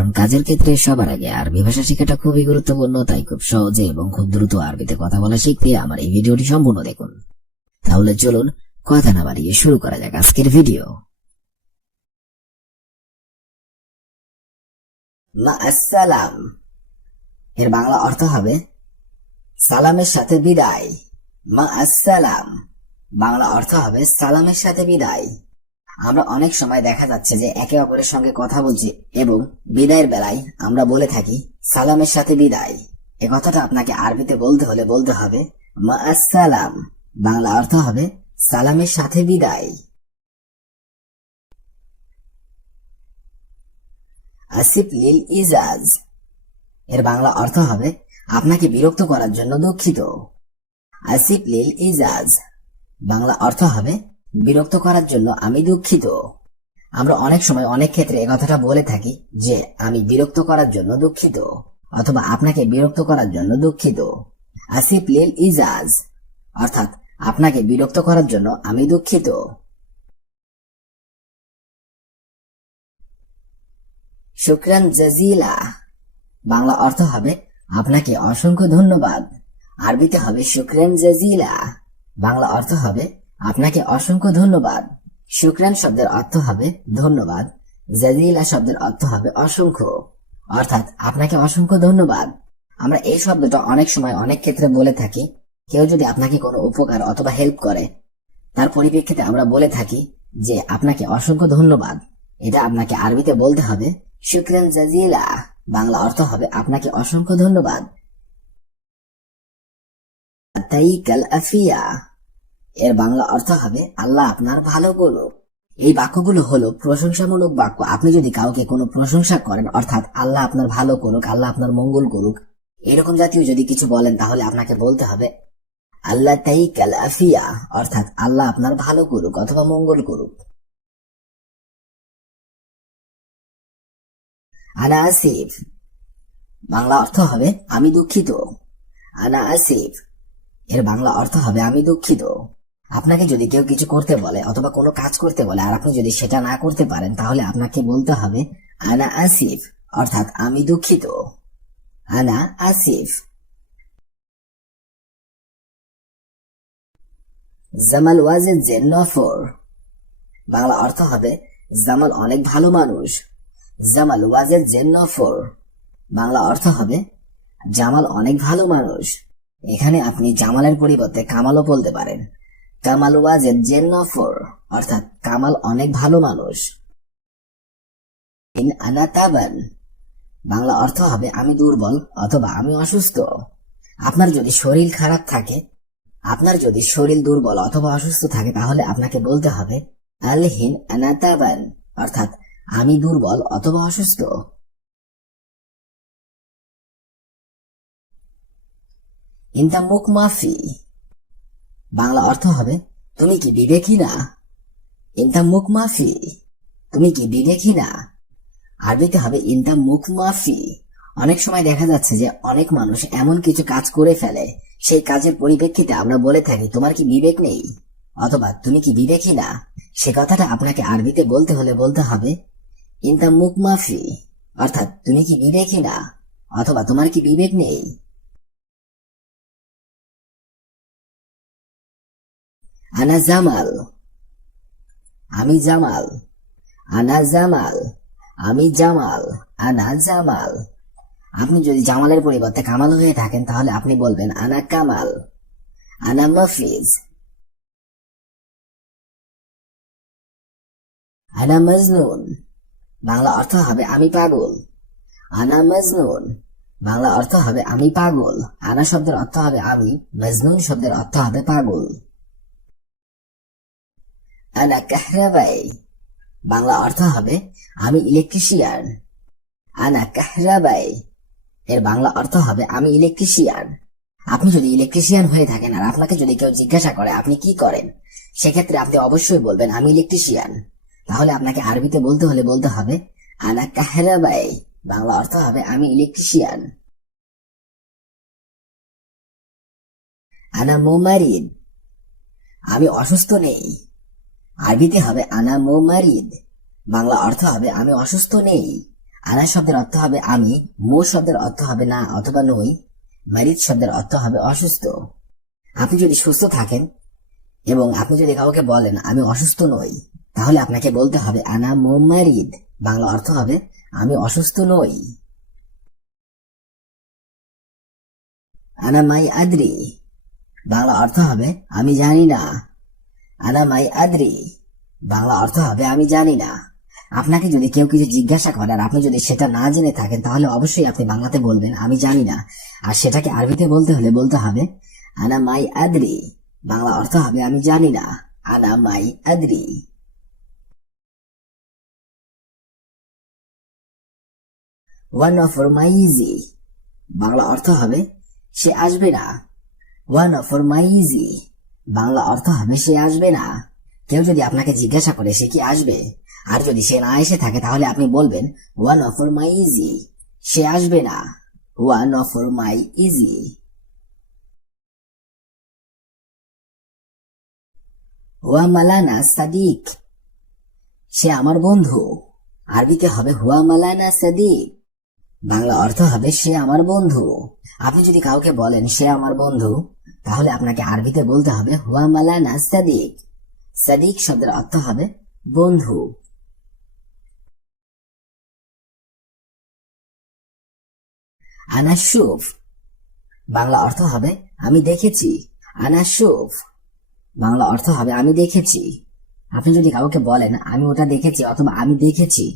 কারণ কাজের ক্ষেত্রে সবার আগে আরবি ভাষা শেখাটা খুবই গুরুত্বপূর্ণ। তাই খুব সহজে এবং খুব দ্রুত আরবিতে কথা বলা শিখতে আমার এই ভিডিওটি সম্পূর্ণ দেখুন। তাহলে চলুন কথা না বাড়িয়ে শুরু করা যাক আজকের ভিডিও। মা আসসালাম এর বাংলা অর্থ হবে সালামের সাথে বিদায়। মা আসসালাম বাংলা অর্থ হবে সালামের সাথে বিদায়। আমরা অনেক সময় দেখা যাচ্ছে যে একে অপরের সঙ্গে কথা বলছি এবং বিদায়ের বেলায় আমরা বলে থাকি সালামের সাথে বিদায়। এ কথাটা আপনাকে আরবিতে বলতে হবে মা আসসালাম। বাংলা অর্থ হবে সালামের সাথে বিদায়। আসিফ লিল ইজাজ এর বাংলা অর্থ হবে আপনাকে বিরক্ত করার জন্য দুঃখিত। আসিফ লিল ইজাজ বাংলা অর্থ হবে বিরক্ত করার জন্য আমি দুঃখিত। আমরা অনেক সময় অনেক ক্ষেত্রে এই কথাটা বলে থাকি যে আমি বিরক্ত করার জন্য দুঃখিত অথবা আপনাকে বিরক্ত করার জন্য দুঃখিত। আসিফ লিল ইজাজ অর্থাৎ আপনাকে বিরক্ত করার জন্য আমি দুঃখিত। শুকরান জাজিলা বাংলা অর্থ হবে আপনাকে অসংখ্য ধন্যবাদ। আরবিতে হবে শুকরান জাজিলা। বাংলা অর্থ হবে আপনাকে অসংখ্য ধন্যবাদ। শুকরান শব্দের অর্থ হবে ধন্যবাদ, জাজিলা শব্দের অর্থ হবে অসংখ্য, অর্থাৎ আপনাকে অসংখ্য ধন্যবাদ। আমরা এই শব্দটা অনেক সময় অনেক ক্ষেত্রে বলে থাকি। কেউ যদি আপনাকে কোনো উপকার অথবা হেল্প করে তার পরিপ্রেক্ষিতে আমরা বলে থাকি যে আপনাকে অসংখ্য ধন্যবাদ। এটা আপনাকে আরবিতে বলতে হবে শুকরান জাজিলা। বাংলা অর্থ হবে আপনাকে অসংখ্য ধন্যবাদ। তাইকাল আফিয়া এর বাংলা অর্থ হবে আল্লাহ আপনার ভালো করুক। এই বাক্যগুলো হলো প্রশংসামূলক বাক্য। আপনি যদি কাউকে কোনো প্রশংসা করেন অর্থাৎ আল্লাহ আপনার ভালো করুক, আল্লাহ আপনার মঙ্গল করুক, এরকম জাতীয় যদি কিছু বলেন তাহলে আপনাকে বলতে হবে আল্লাহ তাইকাল আফিয়া, অর্থাৎ আল্লাহ আপনার ভালো করুক অথবা মঙ্গল করুক। আনা আসিফ বাংলা অর্থ হবে আমি দুঃখিত। আনা আসিফ এর বাংলা অর্থ হবে আমি দুঃখিত। আপনাকে যদি কেউ কিছু করতে বলে অথবা কোনো কাজ করতে বলে আর আপনি যদি সেটা না করতে পারেন তাহলে আপনাকে বলতে হবে আনা আসিফ, অর্থাৎ আমি দুঃখিত। আনা আসিফ। জামাল ওয়াজ এ জেন্নফর বাংলা অর্থ হবে জামাল অনেক ভালো মানুষ। জামাল ওয়াজ এ জেন্নফর বাংলা অর্থ হবে জামাল অনেক ভালো মানুষ। এখানে আপনি জামালের পরিবর্তে কামালও বলতে পারেন। কামাল ওয়াজ এ জেন্নফর অর্থাৎ কামাল অনেক ভালো মানুষ। ইন আনা তাবান বাংলা অর্থ হবে আমি দুর্বল অথবা আমি অসুস্থ। আপনার যদি শরীর খারাপ থাকে, আপনার যদি শরীর দুর্বল অথবা অসুস্থ থাকে তাহলে আপনাকে বলতে হবে আলহিন আনা তাবান, অর্থাৎ আমি দুর্বল অথবা অসুস্থ। ইনতা মুখ মাফি বাংলা অর্থ হবে তুমি কি বিবেকী না। ইনতা মুখ মাফি তুমি কি বিবেকী না। আরবিতে হবে ইনতা মুখ মাফি। অনেক সময় দেখা যাচ্ছে যে অনেক মানুষ এমন কিছু কাজ করে ফেলে, সেই কাজের পরিপ্রেক্ষিতে আমরা বলে থাকি তোমার কি বিবেক নেই অথবা তুমি কি বিবেকী না। সে কথাটা আপনাকে আরবিতে বলতে হবে ইনতা মুখ মাফি, অর্থাৎ তুমি কি বিবেকী না অথবা তোমার কি বিবেক নেই। আনা জামাল আমি জামাল। আনা জামাল আমি জামাল। আনা জামাল। আপনি যদি জামালের পরিবর্তে কামাল হয়ে থাকেন তাহলে আপনি বলবেন আনা কামাল। আনা মফিজ। আনা মজনুন বাংলা অর্থ হবে আমি পাগল। আনা মজনুন বাংলা অর্থ হবে আমি পাগল। আনা শব্দের অর্থ হবে আমি, মজনুন শব্দের অর্থ হবে পাগল। আনা কাহরাবাই বাংলা অর্থ হবে আমি ইলেকট্রিশিয়ান। আনা কাহরাবাই এর বাংলা অর্থ হবে আমি ইলেকট্রিশিয়ান। আপনি যদি ইলেকট্রিশিয়ান হয়ে থাকেন আর আপনাকে যদি কেউ জিজ্ঞাসা করে আপনি কি করেন, সেক্ষেত্রে আপনি অবশ্যই বলবেন আমি ইলেকট্রিশিয়ান। তাহলে আপনাকে আরবিতে বলতে হবে আনা কাহরাবাই। বাংলা অর্থ হবে আমি ইলেকট্রিশিয়ান। আনা মুমারিদ আমি অসুস্থ নেই। আরবিতে হবে আনা মুমারিদ। বাংলা অর্থ হবে আমি অসুস্থ নেই। আনা শব্দের অর্থ হবে আমি, মো শব্দের অর্থ হবে না অথবা নই, মারিদ শব্দের অর্থ হবে অসুস্থ। আপনি যদি সুস্থ থাকেন এবং আপনি যদি কাউকে বলেন আমি অসুস্থ নই, তাহলে আপনাকে বলতে হবে আনা মো মারিদ, বাংলা অর্থ হবে আমি অসুস্থ নই। আনা মাই আদ্রি, বাংলা অর্থ হবে আমি জানি না। আনা মাই আদ্রি, বাংলা অর্থ হবে আমি জানি না। আপনাকে যদি কেউ কিছু জিজ্ঞাসা করে আর আপনি যদি সেটা না জেনে থাকেন, তাহলে অবশ্যই আপনি বাংলাতে বলবেন আমি জানি না, আর সেটাকে আরবিতে বলতে হলে বলতে হবে আনা মাই আদ্রি, বাংলা অর্থ হবে আমি জানি না। আনা মাই আদ্রি। ওয়ান অফর মাই ইজি, বাংলা অর্থ হবে সে আসবে না। ওয়ান অফর মাই ইজি, বাংলা অর্থ হবে সে আসবে না। কেউ যদি আপনাকে জিজ্ঞাসা করে সে কি আসবে, আর যদি সে না এসে থাকে, তাহলে আপনি বলবেন ওয়ান অফর মাই ইজি, সে আসবে না। ওয়ান অফর মাই ইজি। হুয়া মালানা সাদিক, সে আমার বন্ধু। আরবিতে হবে হুয়া মালানা সাদিক, বাংলা অর্থ হবে সে আমার বন্ধু। আপনি যদি কাউকে বলেন সে আমার বন্ধু, তাহলে আপনাকে আরবিতে বলতে হবে হুয়া মালানা সাদিক। সাদিক শব্দের অর্থ হবে বন্ধু। আনা শুফ, বাংলা অর্থ হবে আমি দেখেছি। আনা শুফ, বাংলা অর্থ হবে আমি দেখেছি। আপনি যদি কাউকে বলেন আমি ওটা দেখেছি অথবা আমি দেখেছি,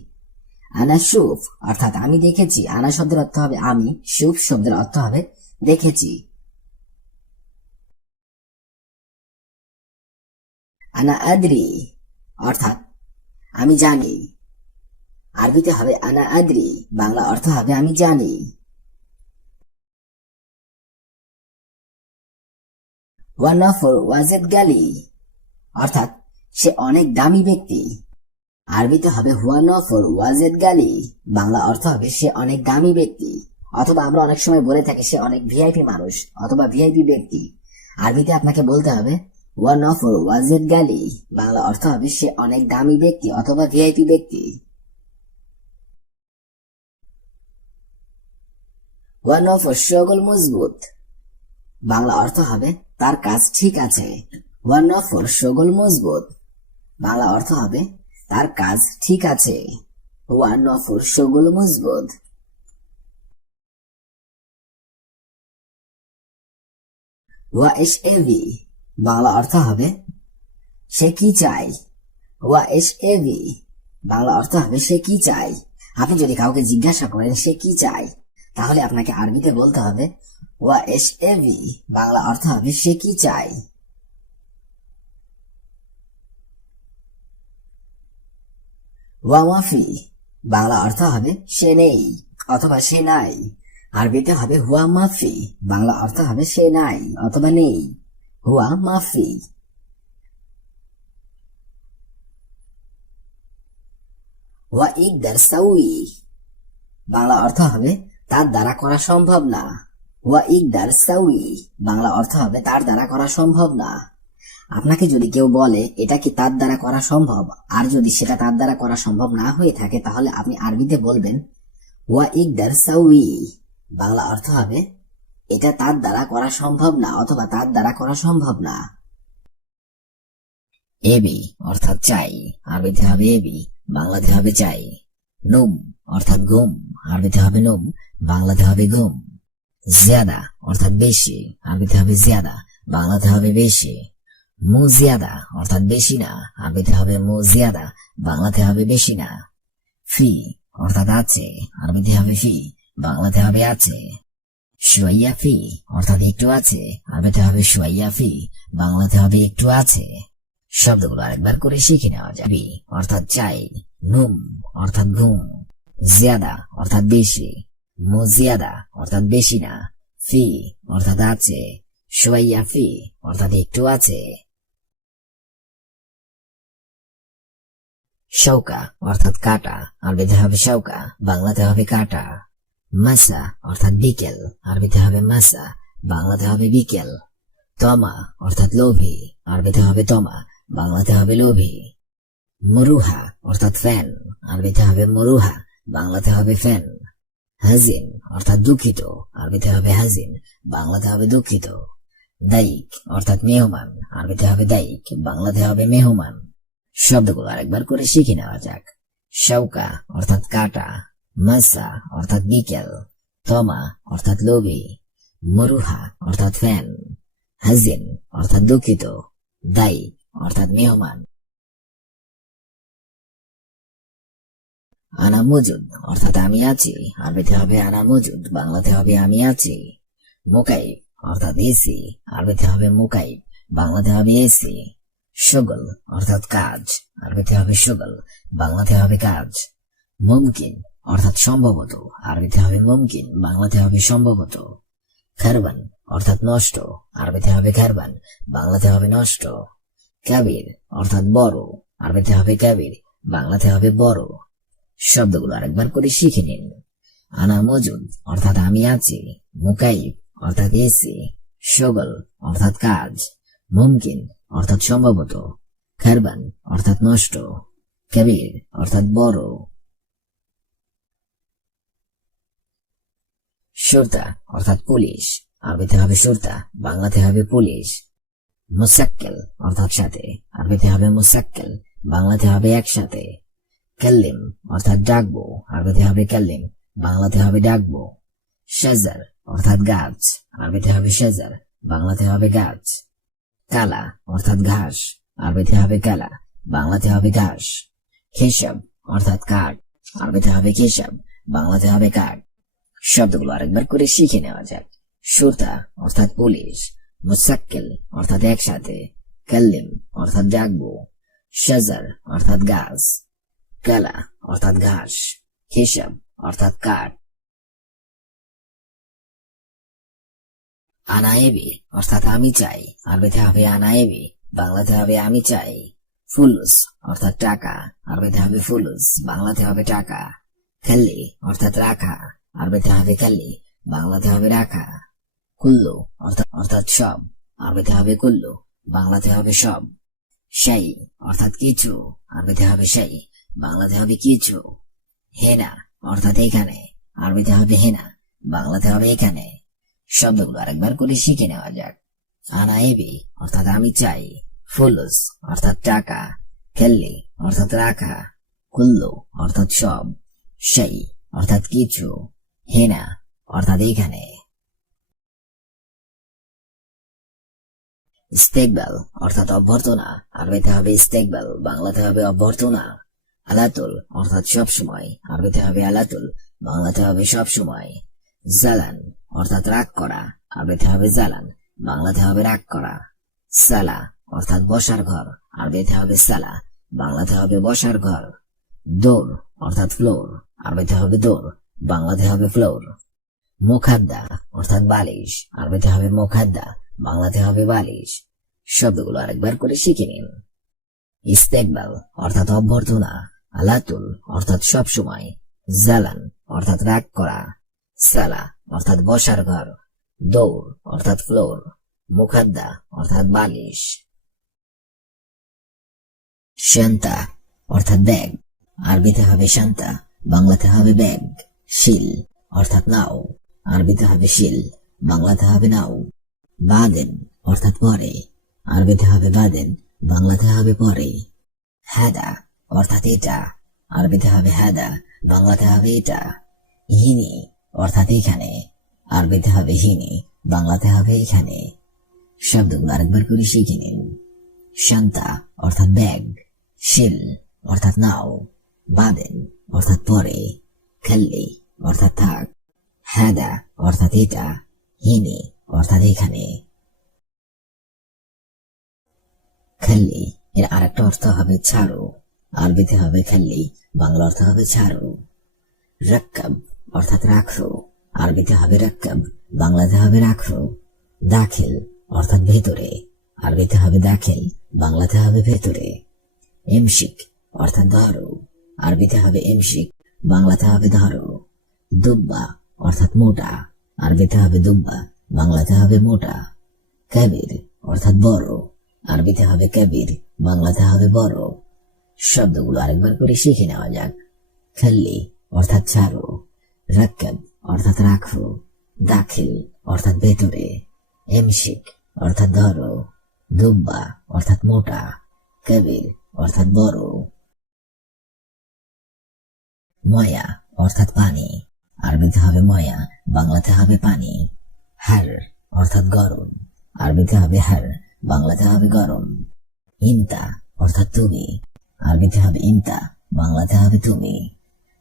আনা শুফ অর্থাৎ আমি দেখেছি। আনা শব্দের অর্থ হবে আমি, শুফ শব্দের অর্থ হবে দেখেছি। আনা আদ্রি অর্থাৎ আমি জানি। আরবিতে হবে আনা আদ্রি, বাংলা অর্থ হবে আমি জানি। ওয়ান অফর ওয়াজেদ গালি, অর্থাৎ সে অনেক দামি ব্যক্তি। আরবিতে হবে হুয়া নফর ওয়াজেদ গালি, বাংলা অর্থ হবে সে অনেক দামি ব্যক্তি। অথবা আমরা অনেক সময় বলে থাকি সে অনেক ভিআইপি মানুষ অথবা ভিআইপি ব্যক্তি। আরবিতে আপনাকে বলতে হবে ওয়া নফর ওয়াজেদ গালি, বাংলা অর্থ হবে সে অনেক দামি ব্যক্তি অথবা ভিআইপি ব্যক্তি। ওয়া নফর শগল মজবুত, বাংলা অর্থ হবে তার কাজ ঠিক আছে। ওয়া নফর শগল মজবুত, বাংলা অর্থ হবে তার কাজ ঠিক আছে। ওয়া নফর শগল মজবুত। ওয়া এস এভি, বাংলা অর্থ হবে সে কি চায়। ওয়া এস এভি, বাংলা অর্থ হবে সে কি চায়। আপনি যদি কাউকে জিজ্ঞাসা করেন সে কি চায়, তাহলে আপনাকে আরবিতে বলতে হবে ওয়া এস এভি, বাংলা অর্থ হবে সে কি চায়। ওয়া মাফি, বাংলা অর্থ হবে সে নেই অথবা সে নাই। আরবিতে হবে হুয়া মাফি, বাংলা অর্থ হবে সে নাই অথবা নেই। হুয়া মাফি। ওয়া ইকদার সাউই, বাংলা অর্থ হবে তার দ্বারা করা সম্ভব না। ওয়া ইকদার সাউই, বাংলা অর্থ হবে তার দ্বারা করা সম্ভব না। আপনাকে যদি কেউ বলে এটা কি তার দ্বারা করা সম্ভব, আর যদি সেটা তার দ্বারা করা সম্ভব না হয়ে থাকে, তাহলে আপনি আরবিতে বলবেন ওয়া ইকদার সাউই, বাংলা অর্থ হবে এটা তার দ্বারা করা সম্ভব না অথবা তার দ্বারা করা সম্ভব না। এবি অর্থাৎ চাই, আরবিতে হবে এবি, বাংলাতে হবে চাই। নুম অর্থাৎ ঘুম, আরবিতে হবে নুম, বাংলাতে হবে ঘুম। জিয়াদা অর্থাৎ বেশি, আরবিতে হবে জিয়াদা, বাংলাতে হবে বেশি। মু জিয়াদা অর্থাৎ বেশি না, আরবিতে হবে মু জিয়াদা, বাংলাতে হবে বেশি না। ফি অর্থাৎ আছে, আরবিতে হবে ফি, বাংলাতে হবে আছে। শুয়াইয়া ফি অর্থাৎ একটু আছে, আরবিতে হবে শুয়াইয়া ফি, বাংলাতে হবে একটু আছে। শব্দগুলো আরেকবার করে শিখে নেওয়া যাবে। অর্থাৎ চাই, নুম অর্থাৎ ঘুম, জিয়াদা অর্থাৎ বেশি, মু জিয়াদা অর্থাৎ বেশি না, ফি অর্থাৎ আছে, শুয়াইয়া ফি অর্থাৎ একটু আছে। শৌকা অর্থাৎ কাটা, আরবিতে হবে শৌকা, বাংলাতে হবে কাটা। মাসা অর্থাৎ বিকেল, আরবিতে হবে মাসা, বাংলাতে হবে বিকেল। তমা অর্থাৎ লোভী, আরবিতে হবে তমা, বাংলাতে হবে লোভী। মুরুহা অর্থাৎ ফ্যান, আরবিতে হবে মুরুহা, বাংলাতে হবে ফ্যান। হাজিন অর্থাৎ দুঃখিত, আরবিতে হবে হাজিন, বাংলাতে হবে দুঃখিত। দায়িক অর্থাৎ মেহমান, আরবিতে হবে দায়িক, বাংলাতে হবে মেহমান। শব্দগুলো আরেকবার করে শিখে নেওয়া যাক। শাউকা অর্থাৎ কাটা, মাসা অর্থাৎ বিকেল, তমা অর্থাৎ লোভী, মরুহা অর্থাৎ ফ্যান, হাজিন অর্থাৎ দুঃখিত, দায়িক অর্থাৎ মেহমান। আনা মজুদ অর্থাৎ আমি আছি, আরবিতে হবে আনা মজুদ, বাংলাতে হবে আমি আছি। মুকাইব অর্থাৎ এসি, আরবিতে হবে মুকাইব, বাংলাতে হবে এসি। শগল অর্থাৎ কাজ, আরবিতে হবে শগল, বাংলাতে হবে কাজ। মুমকিন অর্থাৎ সম্ভবত, আরবিতে হবে মুমকিন, বাংলাতে হবে সম্ভবত। খারবান অর্থাৎ নষ্ট, আরবিতে হবে খারবান, বাংলাতে হবে নষ্ট। কাবির অর্থাৎ বড়, আরবিতে হবে কাবির, বাংলাতে হবে বড়। শব্দগুলো আরেকবার করে শিখে নিন। আনা মজুদ অর্থাৎ আমি আছি, মুকাইব অর্থাৎ এসি, শগল অর্থাৎ কাজ, মুমকিন অর্থাৎ সম্ভবত, খারবান অর্থাৎ নষ্ট, কাবির অর্থাৎ বড়। শুরতা অর্থাৎ পুলিশ, আরবিতে হবে শুরতা, বাংলাতে হবে পুলিশ। মুসাক্কেল অর্থাৎ সাথে, আরবিতে হবে মুসাক্কেল, বাংলাতে হবে একসাথে। কাল্লিম অর্থাৎ ডাকবো, আরবিতে হবে কাল্লিম, বাংলাতে হবে ডাকবো। শাজার অর্থাৎ গাছ, আরবিতে হবে শাজার, বাংলাতে হবে গাছ। কালা অর্থাৎ ঘাস, আরবিতে হবে কালা, বাংলাতে হবে ঘাস। খেসাব অর্থাৎ কাঠ, আরবিতে হবে খেসাব, বাংলাতে হবে কাঠ। শব্দগুলো আরেকবার করে শিখে নেওয়া যাক। শুরতা অর্থাৎ পুলিশ, মুসাক্কেল অর্থাৎ একসাথে, কাল্লিম অর্থাৎ ডাকবো, শাজার অর্থাৎ গাছ, কালা অর্থাৎ ঘাস, খেসাব অর্থাৎ কাঠ। আনায়েবি অর্থাৎ আমি চাই, আরবিতে হবে আনায়েবি, বাংলাতে হবে আমি চাই। ফুলুস অর্থাৎ টাকা, আরবিতে হবে ফুলুস, বাংলাতে হবে টাকা। খাল্লি অর্থাৎ রাখা, আরবিতে হবে খাল্লি, বাংলাতে হবে রাখা। কুল্লু অর্থাৎ সব, আরবিতে হবে কুল্লু, বাংলাতে হবে সব। শাই অর্থাৎ কিছু, আরবিতে হবে শাই, বাংলাতে হবে কিছু। হেনা অর্থাৎ এখানে, আরবিতে হবে হেনা, বাংলাতে হবে এখানে। শব্দগুলো আরেকবার করে শিখে নেওয়া যাক। আনায়েবি অর্থাৎ আমি চাই, ফুলুস অর্থাৎ টাকা, খেল্লি অর্থাৎ রাখা, কুল্লু অর্থাৎ সব, শাই অর্থাৎ কিছু, হেনা অর্থাৎ এখানে। ইস্তেকবাল অর্থাৎ অভ্যর্থনা, আরবিতে হবে ইস্তেকবাল, বাংলাতে হবে অভ্যর্থনা। আলাতুল অর্থাৎ সবসময়, আরবিতে হবে আলাতুল, বাংলাতে হবে সবসময়। জালান অর্থাৎ রাগ করা, আরবিতে হবে জালান, বাংলাতে হবে রাগ করা। সালা অর্থাৎ বসার ঘর, আরবিতে হবে সালা, বাংলাতে হবে বসার ঘর। দোর অর্থাৎ ফ্লোর, আরবিতে হবে দোর, বাংলাতে হবে ফ্লোর। মুখাদ্দা অর্থাৎ বালিশ, আরবিতে হবে মুখাদ্দা, বাংলাতে হবে বালিশ। শব্দগুলো আরেকবার করে শিখে নিন। ইস্তেকবাল অর্থাৎ অভ্যর্থনা, আলাতুল অর্থাৎ সবসময়, জালান অর্থাৎ রাগ করা, সালা অর্থাৎ বসার ঘর, দৌড় অর্থাৎ ফ্লোর, মুখাদ্দা অর্থাৎ বালিশ। শান্তা অর্থাৎ ব্যাগ, আরবিতে হবে শান্তা, বাংলাতে হবে ব্যাগ। শিল অর্থাৎ নাও, আরবিতে হবে শিল, বাংলাতে হবে নাও। বাদেন অর্থাৎ পরে, আরবিতে হবে বাদেন, বাংলাতে হবে পরে। হাদা অর্থাৎ এটা, আরবিতে হবে হাদা, বাংলাতে হবে এটা। হিনি অর্থাৎ এখানে, আরবিতে হবে হিনি, বাংলাতে হবে এখানে। শব্দগুলো আরেকবার করে শিখে নিন। শান্তা অর্থাৎ ব্যাগ, শিল অর্থাৎ নাও, বাদেন অর্থাৎ পরে, খাল্লি অর্থাৎ থাক, হাদা অর্থাৎ এটা, হিনি অর্থাৎ এখানে। খাল্লি এর আরেকটা অর্থ হবে ছাড়ো, আরবিতে হবে খাল্লি, বাংলা অর্থ হবে ছাড়ো। রাক্কাব অর্থাৎ রাখো, আরবিতে হবে রাক্কাব, বাংলাতে হবে রাখো। দাখিল অর্থাৎ ভেতরে, আরবিতে হবে দাখিল, বাংলাতে হবে ভেতরে। এমশিক অর্থাৎ ধরো, আরবিতে হবে এমশিক, বাংলাতে হবে ধরো। দুব্বা অর্থাৎ মোটা, আরবিতে হবে দুব্বা, বাংলাতে হবে মোটা। কাবির অর্থাৎ বড়, আরবিতে হবে কাবির, বাংলাতে হবে বড়। শব্দগুলো আরেকবার করে শিখে নেওয়া যাক। খাল্লি অর্থাৎ ছাড়ো, রাক্কাব অর্থাৎ রাখো, দাখিল অর্থাৎ ভেতরে, এমশিক অর্থাৎ ধরো, দুব্বা অর্থাৎ মোটা, কবির অর্থাৎ বড়। ময়া অর্থাৎ পানি, আরবিতে হবে ময়া, বাংলাতে হবে পানি। হার অর্থাৎ গরম, আরবিতে হবে হার, বাংলাতে হবে গরম। ইনতা অর্থাৎ তুমি, আরবিতে হবে ইনতা, বাংলাতে হবে তুমি।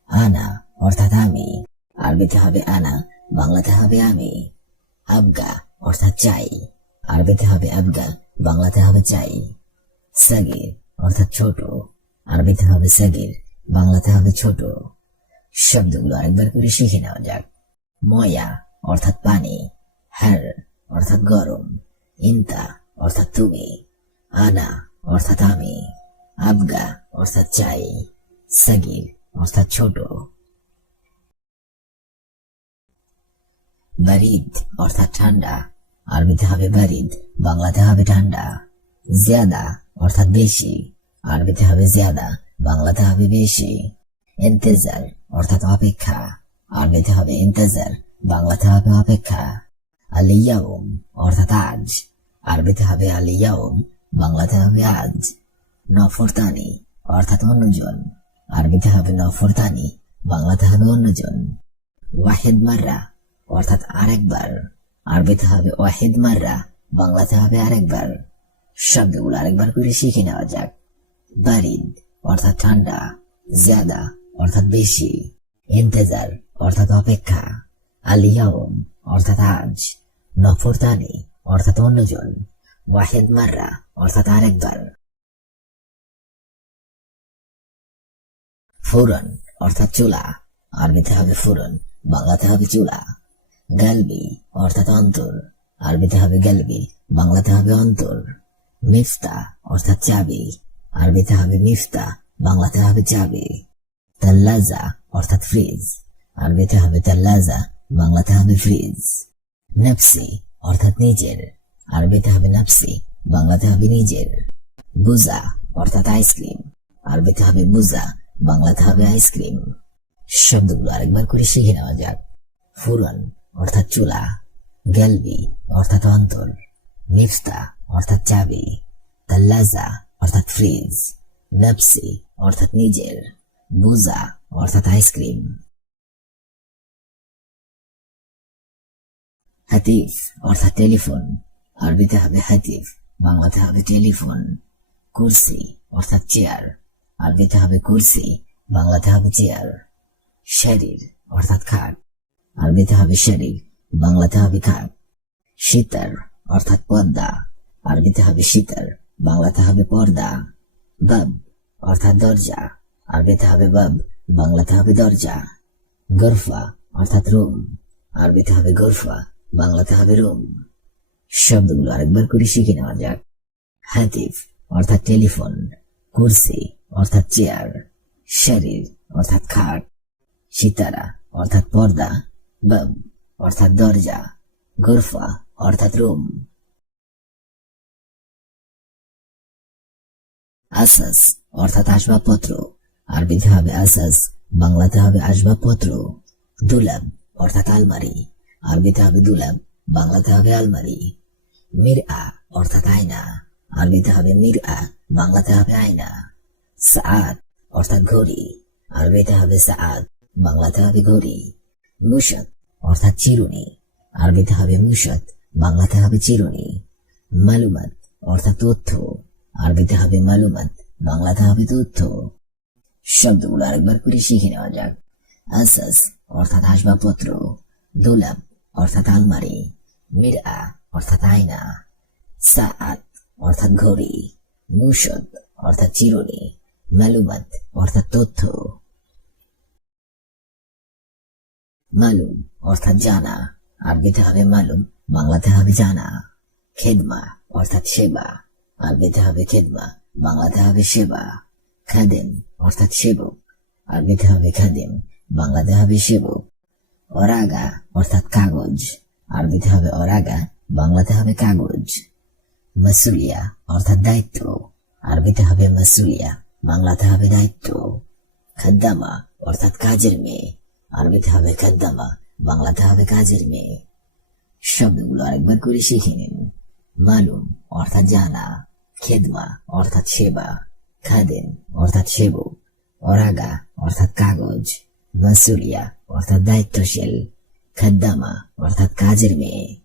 আনা অর্থাৎ আমি, আরবিতে হবে আনা, বাংলাতে হবে আমি। আবগা অর্থাৎ চাই, আরবিতে হবে আবগা, বাংলাতে হবে চাই। সাগির অর্থাৎ ছোট, আরবিতে হবে সাগির, বাংলাতে হবে ছোট। শব্দগুলো আরেকবার করে শিখে নেওয়া যাক। ময়া অর্থাৎ পানি, হার অর্থাৎ গরম, ইনতা অর্থাৎ তুমি, আনা অর্থাৎ আমি, আবগা অর্থাৎ চাই, সাগির অর্থাৎ ছোট। বারিদ অর্থাৎ ঠান্ডা, আরবিতে হবে বারিদ, বাংলাতে হবে ঠান্ডা। জিয়াদা অর্থাৎ বেশি, আরবিতে হবে জিয়াদা, বাংলাতে হবে বেশি। ইন্তেজার অর্থাৎ অপেক্ষা, আরবিতে হবে ইন্তেজার, বাংলাতে হবে অপেক্ষা। আলিয়াউম অর্থাৎ আজ, আরবিতে হবে আলিয়াউম, বাংলাতে হবে আজ। নফরতানি অর্থাৎ অন্যজন, আরবিতে হবে নফরতানি, বাংলাতে হবে অন্যজন। ওয়াহিদ মাররা অর্থাৎ আরেকবার, আরবিতে হবে ওয়াহিদ মাররা, বাংলাতে হবে আরেকবার। শব্দগুলো আরেকবার করে শিখে নেওয়া যাক। বারিদ অর্থাৎ ঠান্ডা, জিয়াদা অর্থাৎ বেশি, ইন্তেজার অর্থাৎ অপেক্ষা, আলিয়াউম অর্থাৎ আজ, নফরতানি অর্থাৎ অন্যজন, ওয়াহিদ মাররা অর্থাৎ আরেকবার। ফুরন অর্থাৎ চুলা, আরবিতে হবে ফুরন, বাংলাতে হবে চুলা। গালবি অর্থাৎ অন্তর, আরবিতে হবে গালবি, বাংলাতে হবে অন্তর। মিফতা অর্থাৎ চাবি, আরবিতে হবে মিফতা, বাংলাতে হবে চাবি। তাল্লাজা অর্থাৎ ফ্রিজ, আরবিতে হবে তাল্লাজা, বাংলাতে হবে ফ্রিজ। নফসি অর্থাৎ নিজের, আরবিতে হবে নফসি, বাংলাতে হবে নিজের। বুজা অর্থাৎ আইসক্রিম, আরবিতে হবে বুজা, বাংলাতে হবে আইসক্রিম। শব্দগুলো আরেকবার করে শিখে নেওয়া যাক। ফুরন অর্থাৎ চুলা, গালবি অর্থাৎ অন্তর, মিফতা অর্থাৎ চাবি, তাল্লাজা অর্থাৎ ফ্রিজ, নফসি অর্থাৎ নিজের, বুজা অর্থাৎ আইসক্রিম। হাতিফ অর্থাৎ টেলিফোন, আরবিতে হবে হাতিফ, বাংলাতে হবে টেলিফোন। কুরসি অর্থাৎ চেয়ার, আরবিতে হবে কুরসি, বাংলাতে হবে চেয়ার। শরীর অর্থাৎ খাট, আরবিতে হবে শরীর, বাংলাতে হবে খাট। সিতার অর্থাৎ পর্দা, আরবিতে হবে সিতার, বাংলাতে হবে পর্দা। বাব অর্থাৎ দরজা, আরবিতে হবে বাব, বাংলাতে হবে দরজা। গরফা অর্থাৎ রুম, আরবিতে হবে গরফা, বাংলাতে হবে রুম। শব্দগুলো আরেকবার করে শিখে নেওয়া যাক। হাতিফ অর্থাৎ টেলিফোন, কুরসি অর্থাৎ চেয়ার, শরীর অর্থাৎ খাট, সিতারা অর্থাৎ পর্দা, বাব অর্থাৎ দরজা, গরফা অর্থাৎ রুম। আসাস অর্থাৎ আসবাবপত্র, আরবিতে হবে আসাস, বাংলাতে হবে আসবাবপত্র। দুলাব অর্থাৎ আলমারি, আরবিতে হবে দুলাব, বাংলাতে হবে আলমারি। মিরআ অর্থাৎ আয়না, আরবিতে হবে মিরআ, বাংলাতে হবে আয়না। সাআত অর্থাৎ ঘড়ি, আরবিতে হবে সাআত, বাংলাতে হবে ঘড়ি। মুশাত অর্থাৎ চিরুনি, আরবিতে হবে মুশাত, বাংলাতে হবে চিরুনি। মালুমাত অর্থাৎ তথ্য, আরবিতে হবে মালুমাত, বাংলাতে হবে তথ্য। শব্দগুলো আরেকবার করে শিখে নেওয়া যাক। আসাস অর্থাৎ আসবাবপত্র, দুলাব অর্থাৎ আলমারি, মিরআ অর্থাৎ আয়না, সাআত অর্থাৎ ঘড়ি, মুশাত অর্থাৎ চিরুনি, মালুমাত অর্থাৎ তথ্য। মালুম অর্থাৎ জানা, আরবিতে হবে মালুম, বাংলাতে হবে জানা। খেদমা অর্থাৎ সেবা, আরবিতে হবে খেদমা, বাংলাতে হবে সেবা। খাদেম অর্থাৎ সেবক, আরবিতে হবে খাদেম, বাংলাতে হবে সেবক। ওরাগা অর্থাৎ কাগজ, আরবিতে হবে ওরাগা, বাংলাতে হবে কাগজ। মাসুলিয়া অর্থাৎ দায়িত্ব, আরবিতে হবে মাসুলিয়া, বাংলাতে হবে দায়িত্ব। খাদ্দামা অর্থাৎ কাজের মেয়ে, আরবিতে হবে খাদ্দামা, বাংলাতে হবে কাজের মেয়ে। শব্দগুলো আরেকবার করে শিখে নিন। মালুম অর্থাৎ জানা, খেদমা অর্থাৎ সেবা, খাদেম অর্থাৎ সেবক, অরাগা অর্থাৎ কাগজ, মাসুলিয়া অর্থাৎ দায়িত্বশীল, খাদ্দামা অর্থাৎ কাজের মেয়ে।